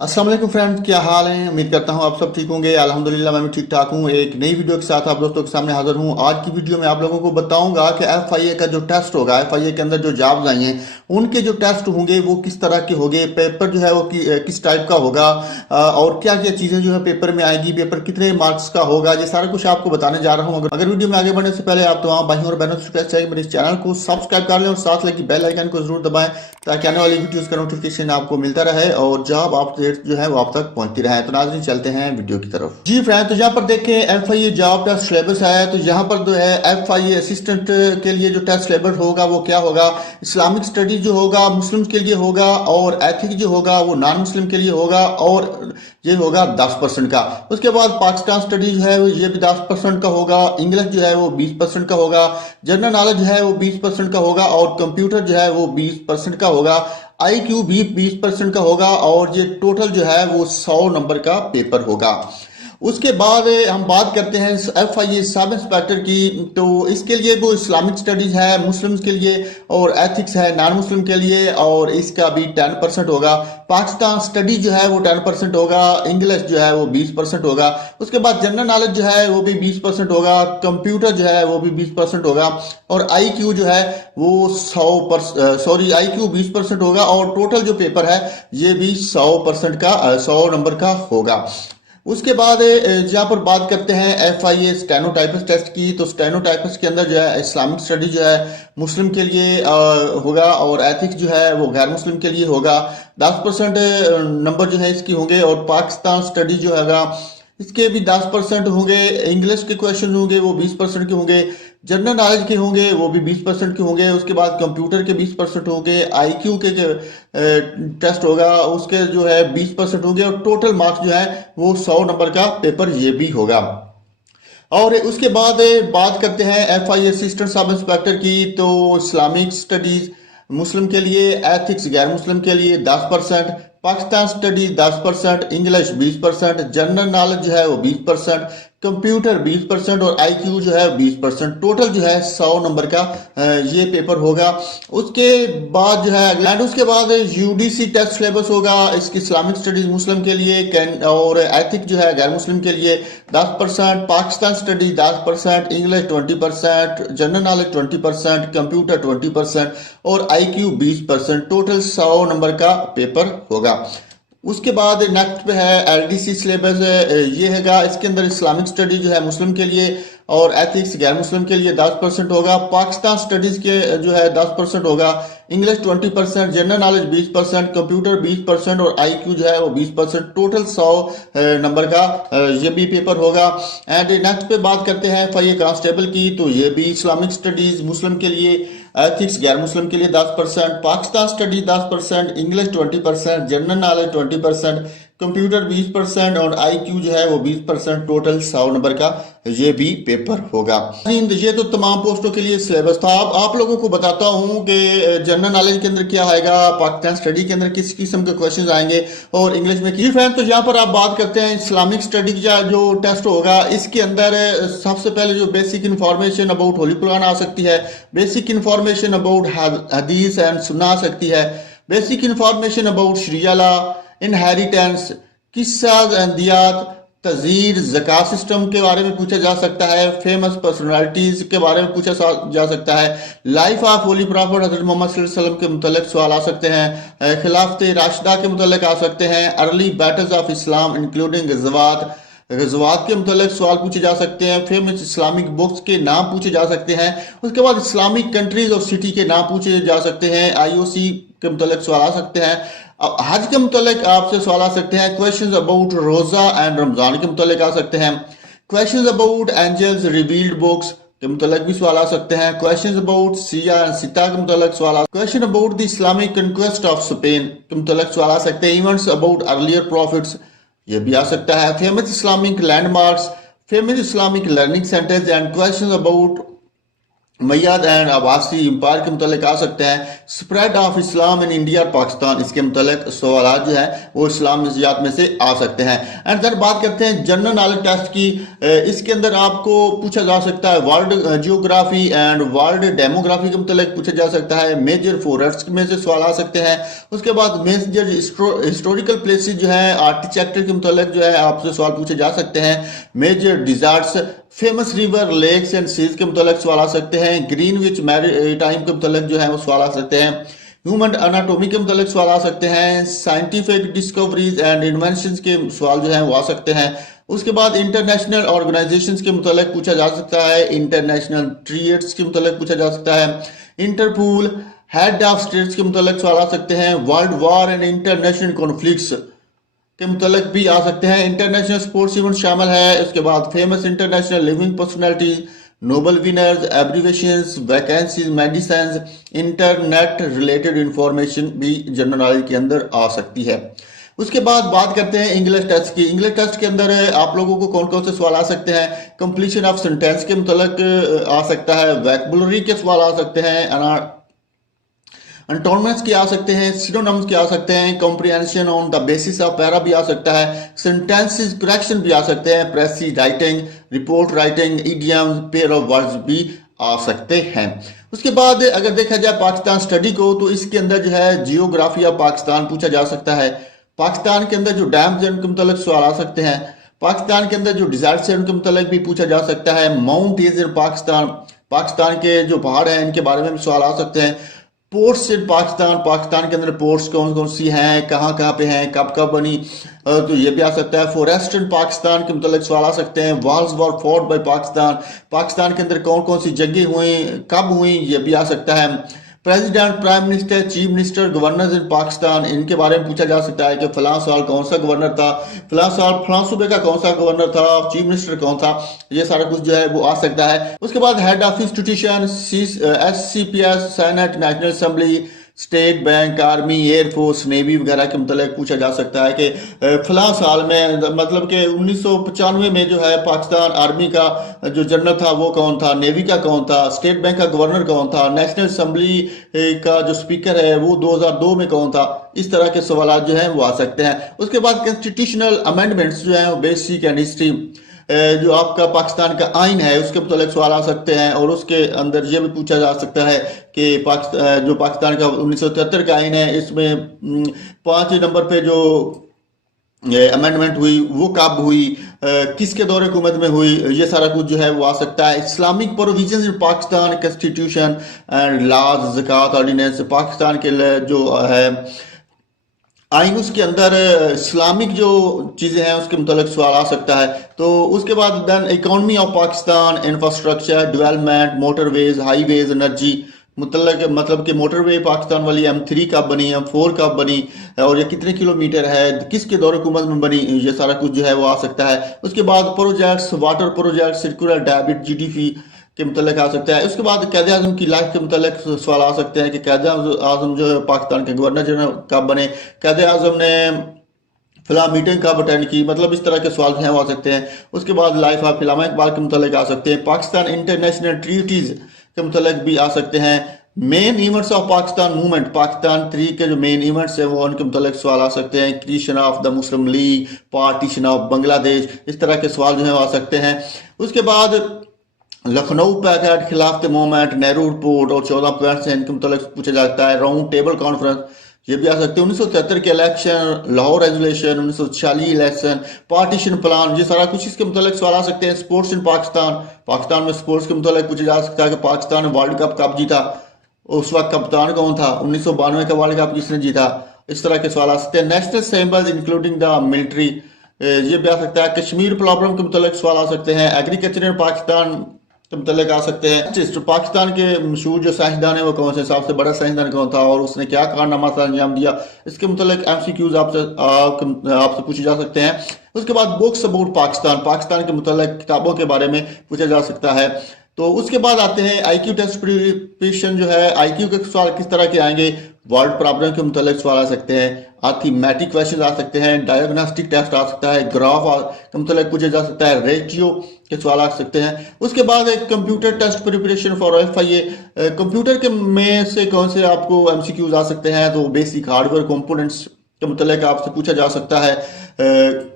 अस्सलाम वालेकुम फ्रेंड्स, क्या हाल है। उम्मीद करता हूँ आप सब ठीक होंगे। अल्हम्दुलिल्लाह मैं भी ठीक ठाक हूँ। एक नई वीडियो के साथ आप दोस्तों के सामने हाजिर हूँ। आज की वीडियो में आप लोगों को बताऊंगा कि एफआईए का जो टेस्ट होगा, एफआईए के अंदर जो जॉब्स आई हैं उनके जो टेस्ट होंगे वो किस तरह के होंगे, पेपर जो है वो किस टाइप का होगा, और क्या क्या चीज़ें जो है पेपर में आएगी, पेपर कितने मार्क्स का होगा, ये सारा कुछ आपको बताने जा रहा हूँ। अगर वीडियो में आगे बढ़ने से पहले आप तमाम भाइयों और बहनों से रिक्वेस्ट है कि मेरे इस चैनल को सब्सक्राइब कर लें और साथ लगी बेल आइकन को जरूर दबाएं ताकि आने वाली वीडियोस का नोटिफिकेशन आपको मिलता रहे और जॉब अपडेट जो है वो आप तक पहुंचती रहे। तो नाज़रीन चलते हैं वीडियो की तरफ। जी फ्रेंड, तो यहाँ पर देखें एफआईए जॉब टेस्ट सिलेबस है। तो यहाँ पर जो है एफआईए असिस्टेंट के लिए जो टेस्ट सिलेबस होगा वो क्या होगा, इस्लामिक स्टडीज जो होगा मुस्लिम के लिए होगा, और एथिक जो होगा वो नॉन मुस्लिम के लिए होगा, और ये होगा 10% का। उसके बाद पाकिस्तान स्टडीज है ये भी 10% का होगा, इंग्लिश जो है वो 20% का होगा, जनरल नॉलेज है वो 20% का होगा, और कंप्यूटर जो है वो 20% का होगा, आईक्यू भी 20% का होगा, और ये टोटल जो है वो 100 नंबर का पेपर होगा। उसके बाद हम बात करते हैं एफआईए सब इंस्पेक्टर की। तो इसके लिए वो इस्लामिक स्टडीज है मुस्लिम्स के लिए, और एथिक्स है नॉन मुस्लिम के लिए, और इसका भी 10% होगा। पाकिस्तान स्टडी जो है वो 10% होगा, इंग्लिश जो है वो 20% होगा। उसके बाद जनरल नॉलेज जो है वो भी 20% होगा, कंप्यूटर जो है वो भी 20% होगा, और आईक्यू जो है वो 20% होगा, और टोटल जो पेपर है ये भी 100% का 100 नंबर का होगा। उसके बाद जहाँ पर बात करते हैं एफआईए स्टेनोटाइपिस्ट टेस्ट की। तो स्टेनोटाइपिस्ट के अंदर जो है इस्लामिक स्टडी जो है मुस्लिम के लिए होगा, और एथिक्स जो है वो गैर मुस्लिम के लिए होगा। 10% नंबर जो है इसकी होंगे, और पाकिस्तान स्टडी जो हैगा इसके भी 10% होंगे। इंग्लिश के क्वेश्चन होंगे वो 20% के होंगे, जनरल नॉलेज के होंगे वो भी 20% के होंगे। उसके बाद कंप्यूटर के 20% होंगे, आईक्यू के टेस्ट होगा उसके जो है 20% होंगे, और टोटल मार्क्स जो है वो 100 नंबर का पेपर ये भी होगा। और उसके बाद बात करते हैं एफआई असिस्टेंट सब इंस्पेक्टर की। तो इस्लामिक स्टडीज मुस्लिम के लिए, एथिक्स गैर मुस्लिम के लिए 10%, Pakistan study 10%, English 20%, general knowledge जो है वो 20%, कंप्यूटर 20%, और आईक्यू जो है 20%। टोटल जो है 100 नंबर का ये पेपर होगा। उसके बाद जो है एंड उसके बाद यूडीसी टेस्ट सिलेबस होगा। इसकी इस्लामिक स्टडीज मुस्लिम के लिए और एथिक जो है गैर मुस्लिम के लिए 10%, Pakistan study 10%, English 20%, general knowledge 20%, computer 20%, और आईक्यू 20%। टोटल 100 नंबर का पेपर होगा। उसके बाद नेक्स्ट पे है एलडीसी सिलेबस, ये हैगा। इसके अंदर इस्लामिक स्टडी जो है मुस्लिम के लिए, और एथिक्स गैर मुस्लिम के लिए 10% होगा। पाकिस्तान स्टडीज के जो है 10% होगा, इंग्लिश 20%, जनरल नॉलेज 20%, कंप्यूटर 20%, और आईक्यू जो है वो 20%। टोटल 100 नंबर का ये भी पेपर होगा। एंड नेक्स्ट पे बात करते हैं एफआईए कांस्टेबल की। तो ये भी इस्लामिक स्टडीज मुस्लिम के लिए, एथिक्स गैर मुस्लिम के लिए 10%, Pakistan study 10%, English 20%, general knowledge 20%, computer 20%, और आईक्यू जो है वो 20%। टोटल 100 नंबर का ये भी पेपर होगा। ये तो तमाम पोस्टों के लिए सिलेबस था। अब आप लोगों को बताता हूँ कि जनरल नॉलेज के अंदर क्या आएगा, पाकिस्तान स्टडी के अंदर किस किस्म के क्वेश्चन आएंगे, और इंग्लिश में की फ्रेंड। तो यहाँ पर आप बात करते हैं इस्लामिक स्टडी का जो टेस्ट होगा, इसके अंदर सबसे पहले जो basic information about holy Quran आ सकती है, बेसिक इंफॉर्मेशन अबाउट हदीस एंड सुन्ना आ सकती है, बेसिक इंफॉर्मेशन अबाउट शरिया लॉ, इनहेरिटेंस, किस्सा दियात, तजीर, ज़कात सिस्टम के बारे में पूछा जा सकता है, फेमस पर्सनालिटीज के बारे में पूछा जा सकता है, लाइफ ऑफ होली प्रॉफिट हज़रत मोहम्मद सल्लल्लाहु अलैहि वसल्लम के मुतल्लिक सवाल आ सकते हैं, खिलाफत राशिदा के मुतल्लिक आ सकते हैं, early battles of Islam including गज़वात के मुतल्लिक सवाल पूछे जा सकते हैं, फेमस इस्लामिक बुक्स के नाम पूछे जा सकते हैं। उसके बाद इस्लामिक कंट्रीज और सिटी के नाम पूछे जा सकते हैं, आईओसी के मुतल्लिक सवाल आ सकते हैं, हज के मुतल्लिक आपसे सवाल आ सकते हैं, questions about roza and Ramzan के मुतल्लिक आ सकते हैं, questions about angels revealed books के मुतल्लिक भी सवाल आ सकते हैं, क्वेश्चंस अबाउट सिया एंड सिता के मुतल्लिक सवाल आ, question about the Islamic conquest of Spain के मुतल्लिक सवाल आ सकते हैं, इवेंट्स अबाउट अर्लियर प्रॉफिट्स ये भी आ सकता है, famous Islamic landmarks, famous Islamic learning centres, and questions about Umayyad and Abbasid empire के मुतल्लिक आ सकते हैं। Spread of Islam in India और पाकिस्तान, इसके मुतल्लिक सवाल जो है वो इस्लामियात में से आ सकते हैं। एंड देन बात करते हैं जनरल नॉलेज टेस्ट की। इसके अंदर आपको पूछा जा सकता है world geography and world demography के मुतल्लिक पूछा जा सकता है। मेजर फॉरेस्ट में से सवाल आ सकते हैं। उसके बाद मेजर हिस्टोरिकल प्लेसेस जो है आर्किटेक्चर के मुतल्लिक जो है आपसे सवाल पूछे जा सकते हैं। Major deserts, famous river, lakes and seas के मुतल्लिक सवाल आ सकते हैं। ग्रीनविच मैरीटाइम के मुतल्लिक जो है वो सवाल आ सकते हैं। ह्यूमन अनाटोमी के मुतल्लिक सवाल आ सकते हैं। साइंटिफिक डिस्कवरीज एंड इन्वेंशंस के सवाल जो है वो आ सकते हैं। उसके बाद इंटरनेशनल ऑर्गेनाइजेशंस के मुतल्लिक पूछा जा सकता है। इंटरनेशनल ट्रेड्स के मुतल्लिक पूछा जा सकता है। इंटरपोल, हेड ऑफ स्टेट्स के मुतल्लिक सवाल आ सकते हैं। World war and international conflicts के मुतल्लिक भी आ सकते हैं। इंटरनेशनल स्पोर्ट्स इवेंट शामिल है। उसके बाद famous international living personality, Nobel winners, abbreviations, vacancies, medicine, internet related information भी जनरल नॉलेज के अंदर आ सकती है। उसके बाद बात करते हैं इंग्लिश टेस्ट की। इंग्लिश टेस्ट के अंदर आप लोगों को कौन कौन से सवाल आ सकते हैं। कंप्लीशन ऑफ सेंटेंस के मुतल्लिक आ सकता है। वैकेबुलरी के सवाल आ सकते हैं। एंटोनम्स के आ सकते हैं। सिनोनिम्स के आ सकते हैं। Comprehension on the basis of para भी आ सकता है। सेंटेंसेस करेक्शन भी आ सकते हैं। Precious writing, report writing, idioms, pair of words भी आ सकते हैं। उसके बाद अगर देखा जाए पाकिस्तान स्टडी को, तो इसके अंदर जो है जियोग्राफी ऑफ पाकिस्तान पूछा जा सकता है। पाकिस्तान के अंदर जो डैम्स हैं उनके मुतल्लिक सवाल आ सकते हैं। पाकिस्तान के अंदर जो डिजर्ट्स हैं उनके मुतल्लिक भी पूछा जा सकता है। माउंटेन्स इन पाकिस्तान, पाकिस्तान के जो पहाड़ हैं इनके बारे में भी सवाल आ सकते हैं। पोर्ट्स इन पाकिस्तान, पाकिस्तान के अंदर पोर्ट्स कौन कौन सी हैं, कहाँ कहाँ पे हैं, कब कब बनी, तो ये भी आ सकता है। फॉरेस्ट इन पाकिस्तान के मुतल्लिक सवाल आ सकते हैं। वॉल्स वर फोर्ट बाय पाकिस्तान, पाकिस्तान के अंदर कौन कौन सी जगह हुई, कब हुई, ये भी आ सकता है। President, prime minister, chief minister, governor इन पाकिस्तान, इनके बारे में पूछा जा सकता है कि फलां साल कौन सा गवर्नर था, फलां साल फलां सूबे का कौन सा गवर्नर था, चीफ मिनिस्टर कौन था, ये सारा कुछ जो है वो आ सकता है। उसके बाद head of institution, SCPS, senate, national assembly, state bank, army, air force, navy वगैरह के मुतल्लिक पूछा जा सकता है कि फलां साल में, मतलब कि 1995 में जो है पाकिस्तान आर्मी का जो जनरल था वो कौन था, नेवी का कौन था, स्टेट बैंक का गवर्नर कौन था, नेशनल असेंबली का जो स्पीकर है वो 2002 में कौन था। इस तरह के सवाल जो हैं वो आ सकते हैं। उसके बाद कॉन्स्टिट्यूशनल अमेंडमेंट्स जो हैं वो बेसिक एंड हिस्ट्री, जो आपका पाकिस्तान का आइन है उसके मुताबिक सवाल आ सकते हैं। और उसके अंदर ये भी पूछा जा सकता है कि जो पाकिस्तान का 1973 का आइन है इसमें 5 नंबर पे जो अमेंडमेंट हुई वो कब हुई, किसके दौरे हुकूमत में हुई, ये सारा कुछ जो है वो आ सकता है। Islamic provision in Pakistan constitution and laws, ज़कात ऑर्डिनेंस, पाकिस्तान के जो है आइन उसके अंदर इस्लामिक जो चीज़ें हैं उसके मुतालिक सवाल आ सकता है। तो उसके बाद then economy of Pakistan, infrastructure development, motorways, highways, energy, मतलब कि मोटरवे पाकिस्तान वाली M3 कब बनी, M4 कब बनी और ये कितने किलोमीटर है, किसके दौर हुकूमत में बनी, ये सारा कुछ जो है वो आ सकता है। उसके बाद projects, water project, circular debit, GDP के मुतल्लिक आ सकता है। उसके बाद कैद आज़म की लाइफ के मुतल्लिक सवाल आ सकते हैं कि कैद आज़म जो है पाकिस्तान के गवर्नर जनरल कब बने, कैद आज़म ने फिलहाल मीटिंग कब अटेंड की, मतलब इस तरह के सवाल जो हैं वो आ सकते हैं। उसके बाद लाइफ ऑफ इल्लामा इकबाल के मुतल्लिक आ सकते हैं। पाकिस्तान इंटरनेशनल ट्रीटीज़ के मुतल्लिक भी आ सकते हैं। Main events of Pakistan movement, Pakistan तहरीक के जो मेन इवेंट्स हैं वो उनके मुतल्लिक सवाल आ सकते हैं। Creation of the Muslim league, partition of Bangladesh, इस तरह के सवाल जो हैं वो आ सकते हैं। उसके बाद लखनऊ पैकेट, खिलाफत मूवमेंट, नेहरू रिपोर्ट और 14 पॉइंट्स हैं इनके मुतल्लिक पूछा जाता है। राउंड टेबल कॉन्फ्रेंस, ये भी आ सकते हैं। 1973 के election, Lahore resolution, 1946 election, partition plan, ये सारा कुछ इसके मुतल्लिक सवाल आ सकते हैं। स्पोर्ट्स इन पाकिस्तान, पाकिस्तान में स्पोर्ट्स के मुतल्लिक पूछा जा सकता है कि पाकिस्तान वर्ल्ड कप कब जीता, उस वक्त कप्तान कौन था, 1992 का वर्ल्ड कप किसने जीता, इस तरह के सवाल आ सकते हैं। National symbols including the military, ये भी आ सकता है। कश्मीर प्रॉब्लम के मुतल्लिक सवाल आ सकते हैं। एग्रीकल्चर इन पाकिस्तान के मुतल्लिक आ सकते हैं। तो पाकिस्तान के मशहूर जो साइंसदान है वो कौन से, सबसे बड़ा साइंसदान कौन था और उसने क्या कारनामा से अंजाम दिया, इसके मुतल्लिक MCQs आपसे पूछे जा सकते हैं। उसके बाद बुक्स अबाउट पाकिस्तान, पाकिस्तान के मुतल्लिक किताबों के बारे में पूछा जा सकता है। तो उसके बाद आते हैं आईक्यू टेस्ट प्रिपरेशन जो है, आईक्यू के सवाल किस तरह के आएंगे, वर्ड प्रॉब्लम के मुतालिक सवाल आ सकते हैं, अर्थमेटिक क्वेश्चन आ सकते हैं, डायग्नोस्टिक टेस्ट आ सकता है, ग्राफ के मुतालिक पूछा जा सकता है, रेशियो के सवाल आ सकते हैं। उसके बाद एक computer test preparation for FIA, computer के में से कौन से आपको MCQs आ सकते हैं, तो बेसिक हार्डवेयर कंपोनेंट्स के मुतालिक आपसे पूछा जा सकता है।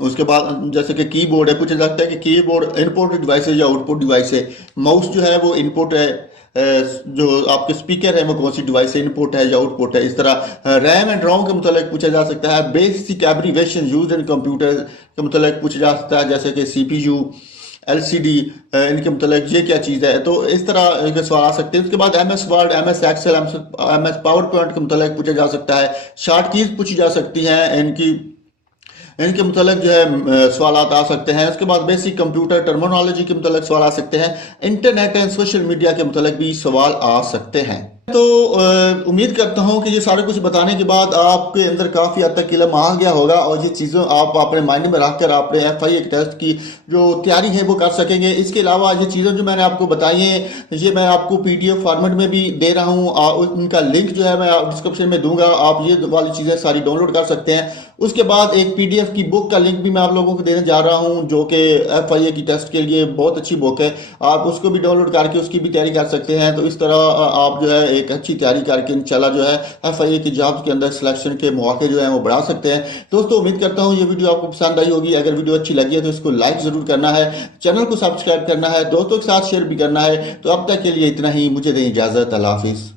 उसके बाद जैसे कि कीबोर्ड है, पूछा जाता है कि कीबोर्ड इनपुट डिवाइस है या आउटपुट डिवाइस है, माउस जो है वो इनपुट है, जो आपके स्पीकर है वो कौन सी डिवाइस है, इनपुट है या आउटपुट है। इस तरह रैम एंड रोम के मुतालिक पूछा जा सकता है। Basic abbreviation used in computer के मुतालिक पूछा जा सकता है, जैसे कि CPU, LCD, इनके मुतालिक ये क्या चीज़ है, तो इस तरह के सवाल आ सकते हैं। उसके बाद MS Word, MS Excel, MS PowerPoint के मुतालिक पूछा जा सकता है। शॉर्ट कीज पूछी जा सकती हैं, इनके मुतालिक जो है सवाल आ सकते हैं। उसके बाद बेसिक कंप्यूटर टर्मिनोलॉजी के मुतालिक सवाल आ सकते हैं। इंटरनेट एंड सोशल मीडिया के मुतालिक भी सवाल आ सकते हैं। तो उम्मीद करता हूं कि ये सारा कुछ बताने के बाद आपके अंदर काफ़ी हद तक इल्म आ गया होगा और ये चीज़ें आप अपने माइंड में रखकर अपने FIA टेस्ट की जो तैयारी है वो कर सकेंगे। इसके अलावा ये चीज़ें जो मैंने आपको बताई हैं ये मैं आपको PDF फॉर्मेट में भी दे रहा हूँ, उनका लिंक जो है मैं डिस्क्रिप्शन में दूंगा, आप ये वाली चीज़ें सारी डाउनलोड कर सकते हैं। उसके बाद एक PDF की बुक का लिंक भी मैं आप लोगों को देने जा रहा हूं, जो कि FIA की टेस्ट के लिए बहुत अच्छी बुक है, आप उसको भी डाउनलोड करके उसकी भी तैयारी कर सकते हैं। तो इस तरह आप जो है एक अच्छी तैयारी करके इंशाल्लाह जो है FIA की जॉब्स के अंदर सिलेक्शन के मौके जो है वो बढ़ा सकते हैं। दोस्तों उम्मीद करता हूँ ये वीडियो आपको पसंद आई होगी। अगर वीडियो अच्छी लगी है तो इसको लाइक जरूर करना है, चैनल को सब्सक्राइब करना है, दोस्तों के साथ शेयर भी करना है। तो अब तक के लिए इतना ही, मुझे दें इजाजत, अल्लाह हाफिज।